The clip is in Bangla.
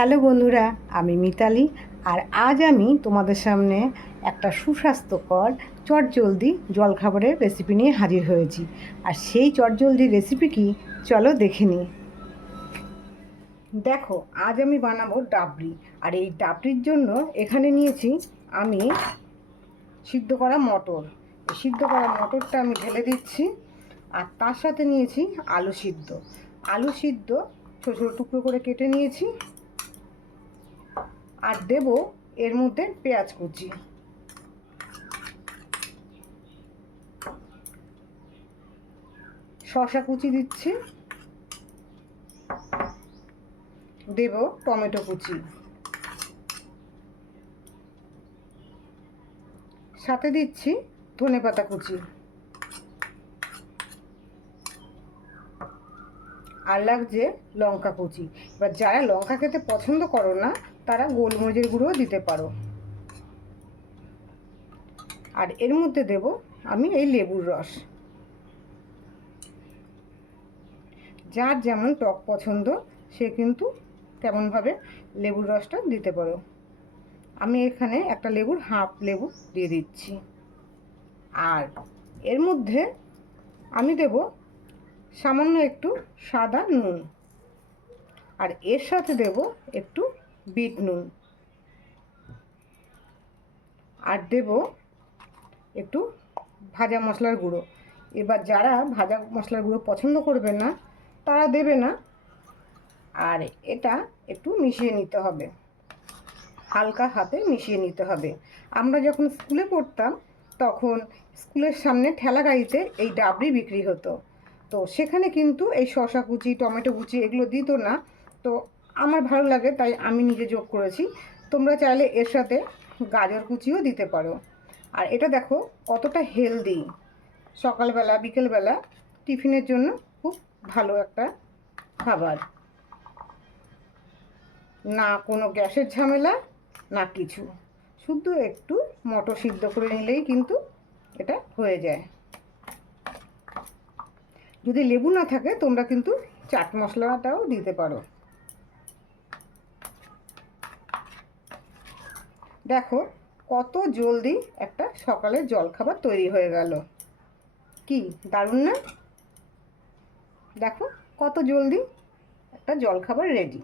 হ্যালো বন্ধুরা, আমি মিতালি। আর আজ আমি তোমাদের সামনে একটা সুস্বাস্থ্যকর চটজলদি জলখাবারের রেসিপি নিয়ে হাজির হয়েছি। আর সেই চটজলদি রেসিপি কি, চলো দেখে নিই। দেখো, আজ আমি বানাবো ডাবরি। আর এই ডাবরির জন্য এখানে নিয়েছি আমি সিদ্ধ করা মটর। সিদ্ধ করা মটরটা আমি ঢেলে দিচ্ছি। আর তার সাথে নিয়েছি আলু সিদ্ধ। আলু সিদ্ধ ছোটো ছোটো টুকরো করে কেটে নিয়েছি। আর দেব এর মধ্যে পেঁয়াজ কুচি, শসা কুচি দিচ্ছি, দেব টমেটো কুচি, সাথে দিচ্ছি ধনেপাতা কুচি, আর লাগছে লঙ্কা কুচি। এবার যারা লঙ্কা খেতে পছন্দ করো না তারা গোলমরিচের গুঁড়ো দিতে পারো। আর এর মধ্যে দেব আমি এই লেবুর রস। যার যেমন টক পছন্দ সে কিন্তু তেমনভাবে লেবুর রসটা দিতে পারো। আমি এখানে একটা লেবুর হাফ লেবু দিয়ে দিচ্ছি। আর এর মধ্যে আমি দেব সামান্য একটু সাদা নুন। আর এর সাথে দেব একটু বিট নুন। আর দেব একটু ভাজা মশলার গুঁড়ো। এবার যারা ভাজা মশলার গুঁড়ো পছন্দ করবে না তারা দেবে না। আর এটা একটু মিশিয়ে নিতে হবে, হালকা হাতে মিশিয়ে নিতে হবে। আমরা যখন স্কুলে পড়তাম তখন স্কুলের সামনে ঠেলা গাড়িতে এই ডাবরি বিক্রি হতো। তো সেখানে কিন্তু এই শসা কুচি, টমেটো কুচি এগুলো দিত না। তো আমার ভালো লাগে তাই আমি নিজে যোগ করেছি। তোমরা চাইলে এর সাথে গাজর কুচিও দিতে পারো। আর এটা দেখো কতটা হেলদি, সকালবেলা বিকেলবেলা টিফিনের জন্য খুব ভালো একটা খাবার। না কোনো গ্যাসের ঝামেলা, না কিছু, শুধু একটু মটর সিদ্ধ করে নিলেই কিন্তু এটা হয়ে যায়। যদি লেবু না থাকে তোমরা কিন্তু চাট মশলাটাও দিতে পারো। দেখো কত জলদি একটা সকালের জলখাবার তৈরি হয়ে গেল। কি দারুণ না? দেখো কত জলদি একটা জলখাবার রেডি।